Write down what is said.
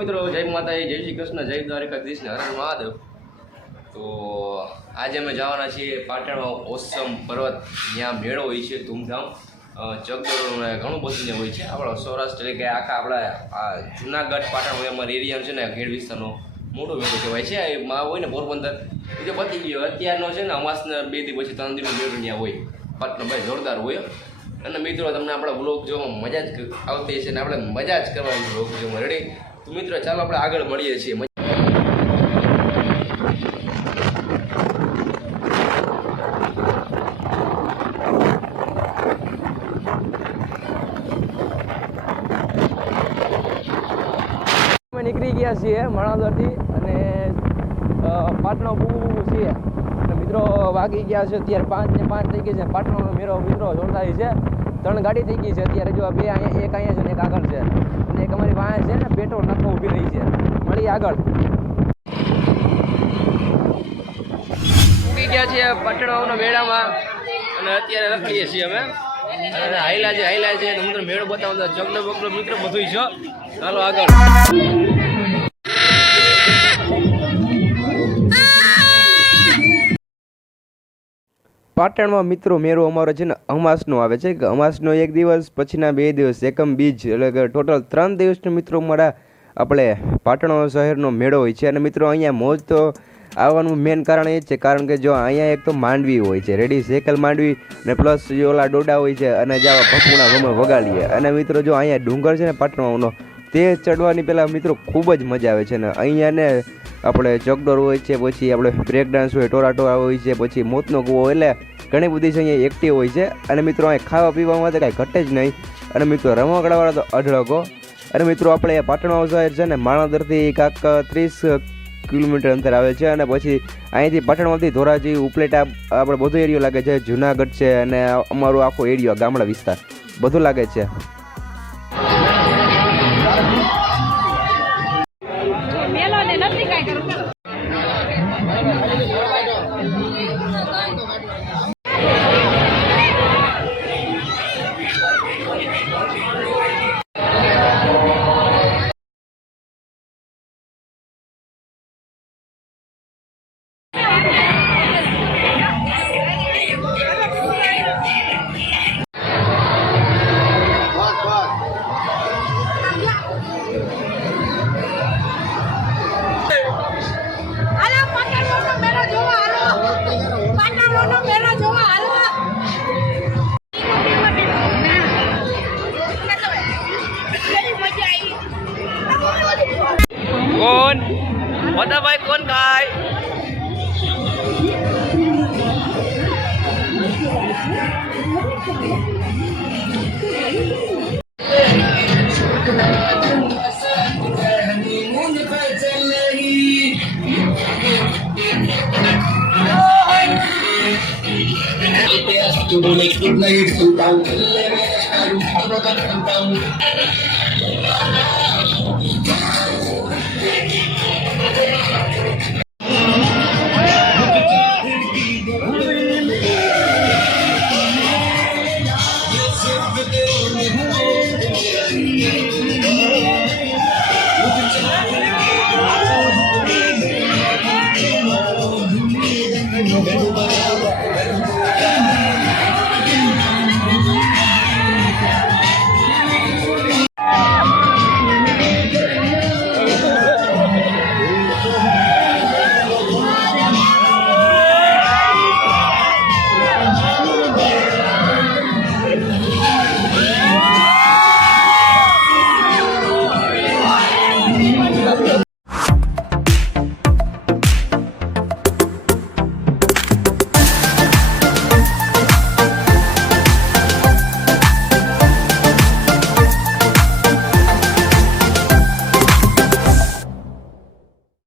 મિત્રો, જય માતાજી, જય શ્રી કૃષ્ણ, જય દ્વારકાધીશ ને હર હર મહાદેવ। તો આજે અમે જવાના છીએ પાટણમાં ઓસમ પર્વત, ત્યાં મેળો હોય છે ધૂમધામ, ચકદોડો ઘણું બધું હોય છે। આપણો સૌરાષ્ટ્ર એટલે કે આખા આપણા આ જુનાગઢ પાટણ હોય અમારા એરિયા છે ને, ખેડ વિસ્તારનો મોટો મેળો કહેવાય છે। એમાં હોય ને પોરબંદર એ તો પતી ગયો, અત્યારનો છે ને અમાસના 2 દી પછી 3 દીનો મેળો ત્યાં હોય પાટણ, ભાઈ જોરદાર હોય। અને મિત્રો તમને આપણા બ્લોગ જોવામાં મજા જ આવતી છે ને આપણે મજા જ કરવાની બ્લોગ જોવામાં રેડી। તો મિત્રો ચાલો આપણે આગળ મળીએ છીએ। અમે નીકળી ગયા છીએ માણાવદરથી અને પાટણો બહુ છીએ અને મિત્રો વાગી ગયા છે અત્યારે 5 ને 5 થઈ ગઈ છે। પાટણનો મેળો મિત્રો જોરદાર છે, 3 ગાડી થઈ ગઈ છે અત્યારે, જો 2 અહીંયા, એક અહીંયા છે ને એક આગળ છે અને એક અમારી પાસે છે ને પેટ્રોલ નાખવા ઊભી રહી છે। મળી આગળ ઉગી ગયા છીએ પાટણના મેળામાં અને અત્યારે રખડીએ છીએ અમે અને હાઈલા છે તો મિત્રો મેળો બતાવતા ચકડો બકડો મિત્રો બધું છે। ચાલો આગળ। પાટણમાં મિત્રો મેળો અમારો છે ને અમાસનો આવે છે કે અમાસનો 1 દિવસ પછીના 2 દિવસ એકમ બીજ એટલે કે ટોટલ 3 દિવસનો મિત્રો અમારા આપણે પાટણ શહેરનો મેળો હોય છે। અને મિત્રો અહીંયા મોજ તો આવવાનું મેન કારણ એ જ છે કારણ કે જો અહીંયા એક તો માંડવી હોય છે રેડી, સેકલ માંડવી ને પ્લસ ઓલા ડોડા હોય છે અને જાવા ભપુણા ગમે વગાડીએ। અને મિત્રો જો અહીંયા ડુંગર છે ને પાટણનો તે ચડવાની પહેલાં મિત્રો ખૂબ જ મજા આવે છે ને અહીંયા ને આપણે ચકડોર હોય છે, પછી આપણે બ્રેક ડાન્સ હોય, ટોરા હોય છે, પછી મોતનો કૂવો, એટલે ઘણી બધી છે અહીંયા એક્ટિવ હોય છે। અને મિત્રો અહીં ખાવા પીવા માટે કાંઈ ઘટે જ નહીં અને મિત્રો રમકડાવાળા તો અઢળકો। અને મિત્રો આપણે પાટણ શહેર છે ને માણાવદરથી કાંક 30 કિલોમીટર અંતર આવે છે અને પછી અહીંથી પાટણમાંથી ધોરાજી ઉપલેટા આપણે બધો એરિયો લાગે છે, જુનાગઢ છે અને અમારો આખો એરિયો ગામડા વિસ્તાર બધું લાગે છે। कौन बता भाई कौन खाए?